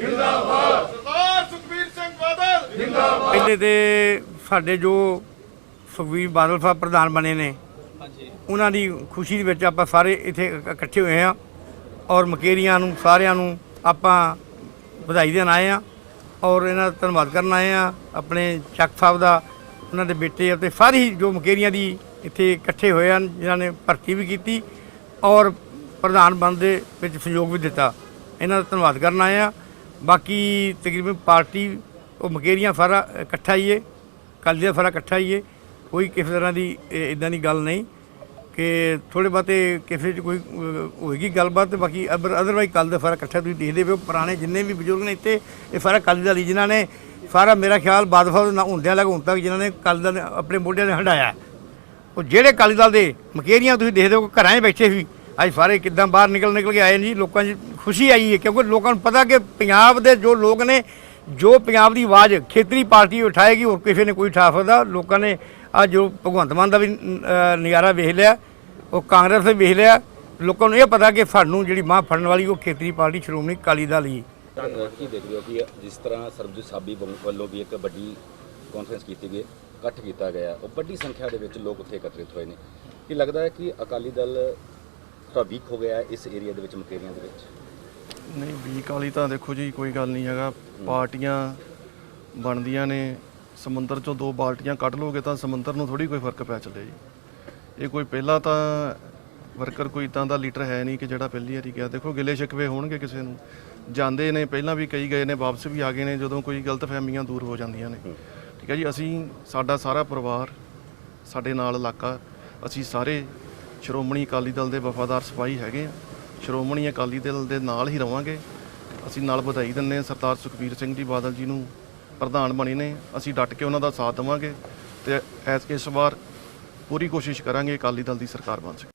ਜਿੰਦਾਬਾਦ। ਸਰਦਾਰ ਇਹਦੇ ਤੇ ਸਾਡੇ ਜੋ ਸੁਖਬੀਰ ਬਾਦਲ ਸਾਹਿਬ ਪ੍ਰਧਾਨ ਬਣੇ ਨੇ ਉਹਨਾਂ ਦੀ ਖੁਸ਼ੀ ਦੇ ਵਿੱਚ ਆਪਾਂ ਸਾਰੇ ਇੱਥੇ ਇਕੱਠੇ ਹੋਏ ਆ ਔਰ ਮਕੇਰੀਆਂ ਨੂੰ ਸਾਰਿਆਂ ਨੂੰ ਆਪਾਂ ਵਧਾਈ ਦੇਣ ਆਏ ਆ ਔਰ ਇਹਨਾਂ ਦਾ ਧੰਨਵਾਦ ਕਰਨ ਆਏ ਆ ਆਪਣੇ ਚੱਕ ਸਾਹਿਬ ਦਾ ਉਹਨਾਂ ਦੇ ਬੇਟੇ ਅਤੇ ਸਾਰੀ ਜੋ ਮਕੇਰੀਆਂ ਦੀ ਇੱਥੇ ਇਕੱਠੇ ਹੋਏ ਹਨ ਜਿਨ੍ਹਾਂ ਨੇ ਭਰਤੀ ਵੀ ਕੀਤੀ ਔਰ ਪ੍ਰਧਾਨ ਬਣਨ ਦੇ ਵਿੱਚ ਸਹਿਯੋਗ ਵੀ ਦਿੱਤਾ। ਇਹਨਾਂ ਦਾ ਧੰਨਵਾਦ ਕਰਨ ਆਏ ਆ ਬਾਕੀ ਤਕਰੀਬਨ ਪਾਰਟੀ ਉਹ ਮਕੇਰੀਆਂ ਸਾਰਾ ਇਕੱਠਾ ਹੀ ਏ ਕੱਲ੍ਹ ਦਾ ਸਾਰਾ ਇਕੱਠਾ ਹੀ ਏ, ਕੋਈ ਕਿਸੇ ਤਰ੍ਹਾਂ ਦੀ ਇਦਾਂ ਦੀ ਗੱਲ ਨਹੀਂ ਕਿ ਥੋੜੇ ਬਾਤੇ ਕਿਸੇ 'ਚ ਕੋਈ ਹੋਏਗੀ ਗੱਲਬਾਤ ਤੇ ਬਾਕੀ ਅਦਰਵਾਈਜ਼ ਕੱਲ ਦਾ ਸਾਰਾ ਇਕੱਠਾ ਤੁਸੀਂ ਦੇਖਦੇ ਪਏ ਹੋ, ਪੁਰਾਣੇ ਜਿੰਨੇ ਵੀ ਬਜ਼ੁਰਗ ਨੇ ਇੱਥੇ, ਇਹ ਸਾਰਾ ਕੱਲ ਦਾ ਲਈ ਜਿਨ੍ਹਾਂ ਨੇ ਸਾਰਾ ਮੇਰਾ ਖਿਆਲ ਬਾਦਫਾ ਨਾ ਹੁੰਦਿਆਂ ਲੱਗ, ਹੁਣ ਤੱਕ ਜਿਨ੍ਹਾਂ ਨੇ ਕੱਲ ਦਾ ਆਪਣੇ ਮੋਢਿਆਂ ਨੇ ਹੰਡਾਇਆ ਉਹ ਜਿਹੜੇ ਅਕਾਲੀ ਦਲ ਦੇ ਮਕੇਰੀਆਂ ਤੁਸੀਂ ਦੇਖਦੇ ਹੋ, ਘਰਾਂ 'ਚ ਬੈਠੇ ਸੀ, ਅੱਜ ਸਾਰੇ ਕਿੱਦਾਂ ਬਾਹਰ ਨਿਕਲ ਨਿਕਲ ਕੇ ਆਏ ਨੇ ਜੀ, ਲੋਕਾਂ 'ਚ ਖੁਸ਼ੀ ਆਈ ਹੈ ਕਿਉਂਕਿ ਲੋਕਾਂ ਨੂੰ ਪਤਾ ਕਿ ਪੰਜਾਬ ਦੇ ਜੋ ਲੋਕ ਨੇ ਜੋ ਪੰਜਾਬ ਦੀ ਆਵਾਜ਼ ਖੇਤਰੀ ਪਾਰਟੀ ਉਠਾਏਗੀ ਹੋਰ ਕਿਸੇ ਨੇ ਕੋਈ ਉਠਾ ਸਕਦਾ। ਲੋਕਾਂ ਨੇ ਆ ਜੋ ਭਗਵੰਤ ਮਾਨ ਦਾ ਵੀ ਅਹ, ਨਜ਼ਾਰਾ ਵੇਖ ਲਿਆ ਉਹ ਕਾਂਗਰਸ ਨੇ ਵੇਖ ਲਿਆ। ਲੋਕਾਂ ਨੂੰ ਇਹ ਪਤਾ ਕਿ ਸਾਨੂੰ ਜਿਹੜੀ ਮਾਂ ਫੜਨ ਵਾਲੀ ਉਹ ਖੇਤਰੀ ਪਾਰਟੀ ਸ਼੍ਰੋਮਣੀ ਅਕਾਲੀ ਦਲ ਹੀ ਤਾਂ ਕੀ ਦੇਖਦੇ ਹੋ ਕਿ ਜਿਸ ਤਰ੍ਹਾਂ ਸਰਬਜੀਤ ਸਾਬੀ ਵੱਲੋਂ- ਵੀ ਇੱਕ ਵੱਡੀ ਕਾਨਫਰੰਸ ਕੀਤੀ ਗਈ ਇਕੱਠ ਕੀਤਾ ਗਿਆ ਉਹ ਵੱਡੀ ਸੰਖਿਆ ਦੇ ਵਿੱਚ ਲੋਕ ਉੱਥੇ ਇਕੱਤਰਿਤ ਹੋਏ ਨੇ। ਕੀ ਲੱਗਦਾ ਹੈ ਕਿ ਅਕਾਲੀ ਦਲ ਥੋੜਾ ਵੀਕ ਹੋ ਗਿਆ ਇਸ ਏਰੀਆ ਦੇ ਵਿੱਚ ਮਕੇਰੀਆਂ ਦੇ ਵਿੱਚ? ਨਹੀਂ ਵੀਕ ਵਾਲੀ ਤਾਂ ਦੇਖੋ ਜੀ, ਕੋਈ ਗੱਲ ਨਹੀਂ ਹੈਗਾ। ਪਾਰਟੀਆਂ ਬਣਦੀਆਂ ਨੇ, ਸਮੁੰਦਰ ਚੋਂ ਦੋ ਬਾਲਟੀਆਂ ਕੱਢ ਲੋਗੇ ਤਾਂ ਸਮੁੰਦਰ ਨੂੰ ਥੋੜੀ ਕੋਈ ਫ਼ਰਕ ਪੈ ਚੱਲੇ ਜੀ। ਇਹ ਕੋਈ ਪਹਿਲਾਂ ਤਾਂ ਵਰਕਰ ਕੋਈ ਇਦਾਂ ਦਾ ਲੀਡਰ ਹੈ ਨਹੀਂ ਕਿ ਜਿਹੜਾ ਪਹਿਲੀ ਵਾਰੀ ਗਿਆ। ਦੇਖੋ ਗਿਲੇ ਸ਼ਿਕਵੇ ਹੋਣਗੇ ਕਿਸੇ ਨੂੰ। ਜਾਂਦੇ ਨੇ, ਪਹਿਲਾਂ ਵੀ ਕਈ ਗਏ ਨੇ, ਵਾਪਸ ਵੀ ਆ ਗਏ ਨੇ, ਜਦੋਂ ਕੋਈ ਗਲਤਫਹਿਮੀਆਂ ਦੂਰ ਹੋ ਜਾਂਦੀਆਂ ਨੇ। ਠੀਕ ਹੈ ਜੀ, ਅਸੀਂ, ਸਾਡਾ ਸਾਰਾ ਪਰਿਵਾਰ, ਸਾਡੇ ਨਾਲ ਇਲਾਕਾ, ਅਸੀਂ ਸਾਰੇ ਸ਼੍ਰੋਮਣੀ ਅਕਾਲੀ ਦਲ ਦੇ ਵਫਾਦਾਰ ਸਿਪਾਹੀ ਹੈਗੇ ਆ। ਸ਼੍ਰੋਮਣੀ ਅਕਾਲੀ ਦਲ ਦੇ ਨਾਲ ਹੀ ਰਵਾਂਗੇ। ਅਸੀਂ ਨਾਲ ਵਧਾਈ ਦਿੰਦੇ ਹਾਂ ਸਰਦਾਰ ਸੁਖਬੀਰ ਸਿੰਘ ਜੀ ਬਾਦਲ ਜੀ ਨੂੰ। ਪ੍ਰਧਾਨ ਬਣੇ ਨੇ, ਅਸੀਂ ਡਟ ਕੇ ਉਹਨਾਂ ਦਾ ਸਾਥ ਦੇਵਾਂਗੇ ਤੇ ਐਸ, ਇਸ ਵਾਰ ਪੂਰੀ ਕੋਸ਼ਿਸ਼ ਕਰਾਂਗੇ ਅਕਾਲੀ ਦਲ ਦੀ ਸਰਕਾਰ ਬਣ ਸਕੇ।